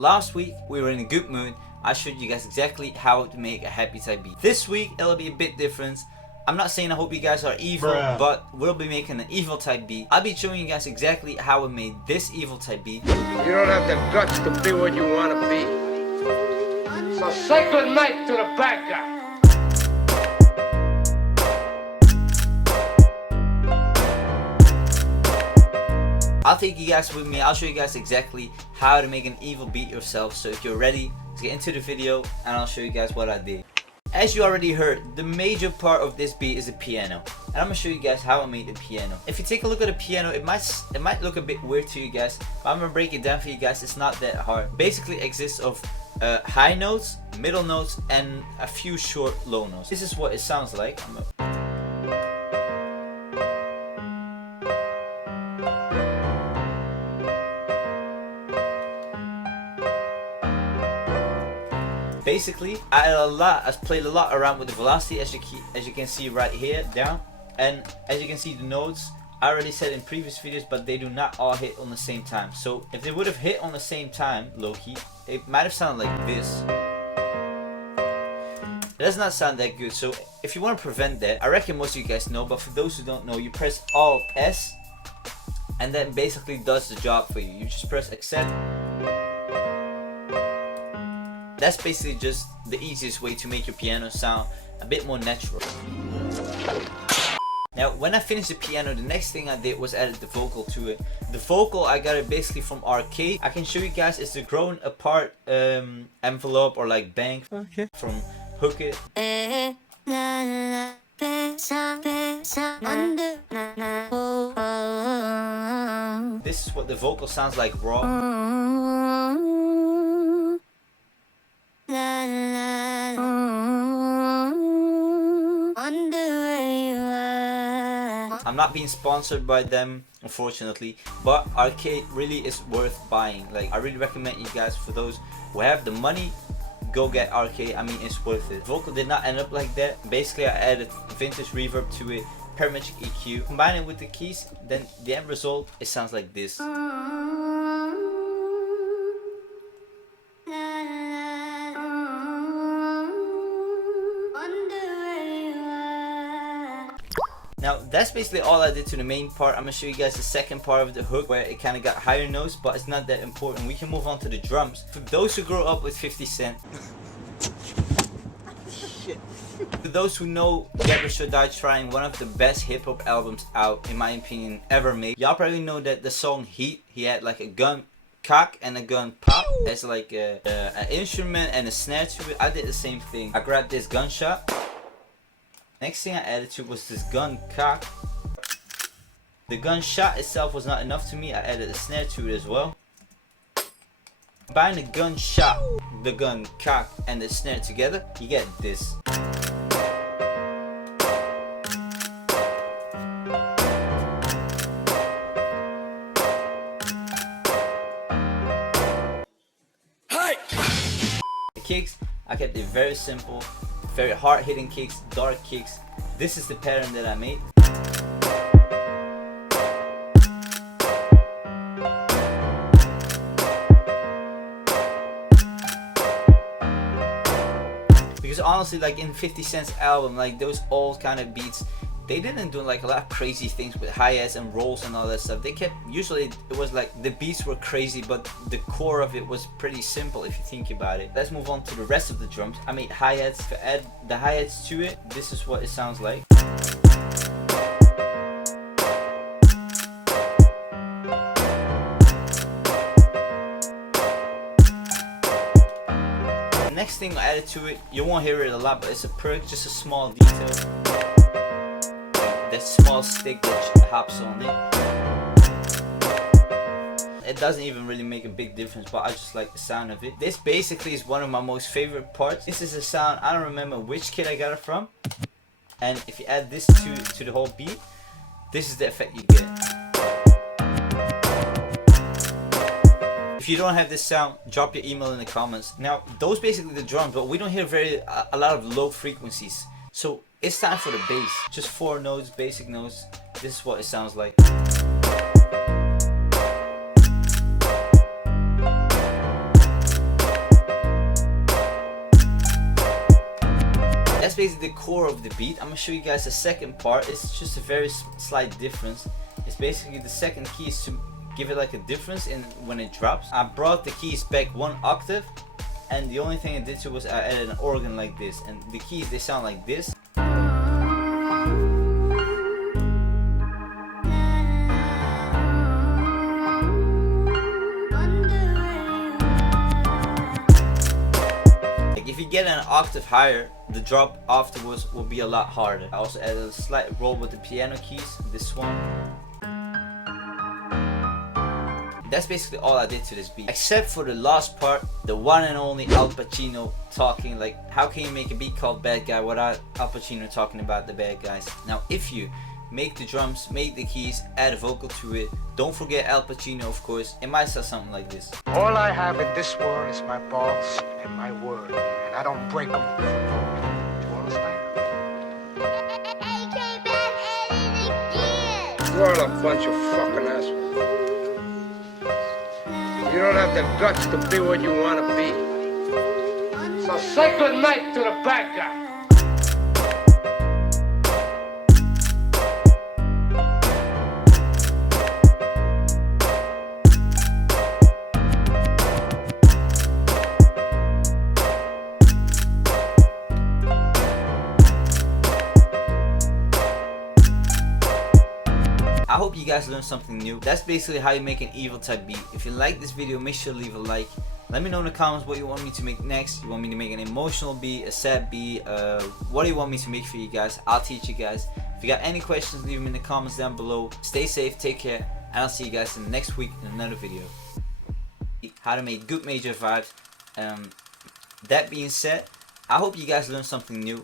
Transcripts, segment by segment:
Last week we were in a good mood. I showed you guys exactly how to make a happy type beat. This week it'll be a bit different. I'm not saying I hope you guys are evil, but we'll be making an evil type beat. I'll be showing you guys exactly how I made this evil type beat. You don't have the guts to be what you want to be. So say good night to the bad guy. I'll take you guys with me. I'll show you guys exactly how to make an evil beat yourself. So if you're ready, let's get into the video and I'll show you guys what I did. As you already heard, the major part of this beat is the piano, and I'm gonna show you guys how I made the piano. If you take a look at the piano, it might look a bit weird to you guys, but I'm gonna break it down for you guys. It's not that hard. Basically, it exists of high notes, middle notes, and a few short low notes. This is what it sounds like. Basically, I played a lot around with the velocity, as you can see right here down, and as you can see the notes, I already said in previous videos, but they do not all hit on the same time. So if they would have hit on the same time, low key, it might have sounded like this. It does not sound that good. So if you want to prevent that, I reckon most of you guys know, but for those who don't know, you press Alt S, and that basically does the job for you. You just press accept. That's basically just the easiest way to make your piano sound a bit more natural. Now, when I finished the piano, the next thing I did was added the vocal to it. The vocal, I got it basically from Arcade. I can show you guys, it's the grown apart envelope or like bank from Hook It. This is what the vocal sounds like raw. I'm not being sponsored by them, unfortunately, but Arcade really is worth buying. Like, I really recommend you guys, for those who have the money, go get Arcade. I mean, it's worth it. Vocal did not end up like that. Basically, I added vintage reverb to it, parametric EQ, combine it with the keys, then the end result, it sounds like this. Now that's basically all I did to the main part. I'm gonna show you guys the second part of the hook where it kind of got higher notes, but it's not that important. We can move on to the drums. For those who grew up with 50 Cent, for those who know Get Rich or Die Trying, one of the best hip hop albums out, in my opinion, ever made. Y'all probably know that the song Heat, he had like a gun cock and a gun pop as like an instrument and a snare to it. I did the same thing. I grabbed this gunshot. Next thing I added to was this gun cock. The gunshot itself was not enough to me. I added a snare to it as well. Combine the gunshot, the gun cock, and the snare together, you get this. The kicks, I kept it very simple. Very hard hitting kicks, dark kicks. This is the pattern that I made. Because honestly, like in 50 Cent's album, like those old kind of beats, they didn't do like a lot of crazy things with hi-hats and rolls and all that stuff. They kept, usually it was like the beats were crazy, but the core of it was pretty simple if you think about it. Let's move on to the rest of the drums. I made hi-hats. To add the hi-hats to it, this is what it sounds like. The next thing I added to it, you won't hear it a lot, but it's a perk, just a small detail. That small stick that hops on it. It doesn't even really make a big difference, but I just like the sound of it. This basically is one of my most favorite parts. This is a sound, I don't remember which kid I got it from. And if you add this to the whole beat, this is the effect you get. If you don't have this sound, drop your email in the comments. Now, those basically the drums, but we don't hear a lot of low frequencies. So it's time for the bass. Just 4 notes, basic notes. This is what it sounds like. basically the core of the beat. I'm gonna show you guys the second part. It's just a very slight difference. It's basically the second keys to give it like a difference in when it drops. I brought the keys back 1 octave, and the only thing I did to was I added an organ like this, and the keys, they sound like this. Like if you get an octave higher, the drop afterwards will be a lot harder. I also added a slight roll with the piano keys, this one. That's basically all I did to this beat, except for the last part, the one and only Al Pacino talking. Like, how can you make a beat called Bad Guy without Al Pacino talking about the bad guys? Now, if you make the drums, make the keys, add a vocal to it, don't forget Al Pacino, of course. It might sound something like this. All I have in this world is my balls and my word, and I don't break them for gold. Do you understand? You're all a bunch of fucking assholes. You don't have the guts to be what you want to be. So say good night to the bad guy. I hope you guys learned something new. That's basically how you make an evil type beat. If you like this video, make sure to leave a like. Let me know in the comments what you want me to make next. You want me to make an emotional beat, a sad beat, what do you want me to make for you guys? I'll teach you guys. If you got any questions, leave them in the comments down below. Stay safe, take care, and I'll see you guys in the next week in another video. How to make good major vibes. That being said, I hope you guys learned something new.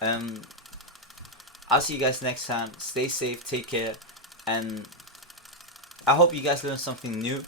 I'll see you guys next time. Stay safe, take care, and I hope you guys learned something new.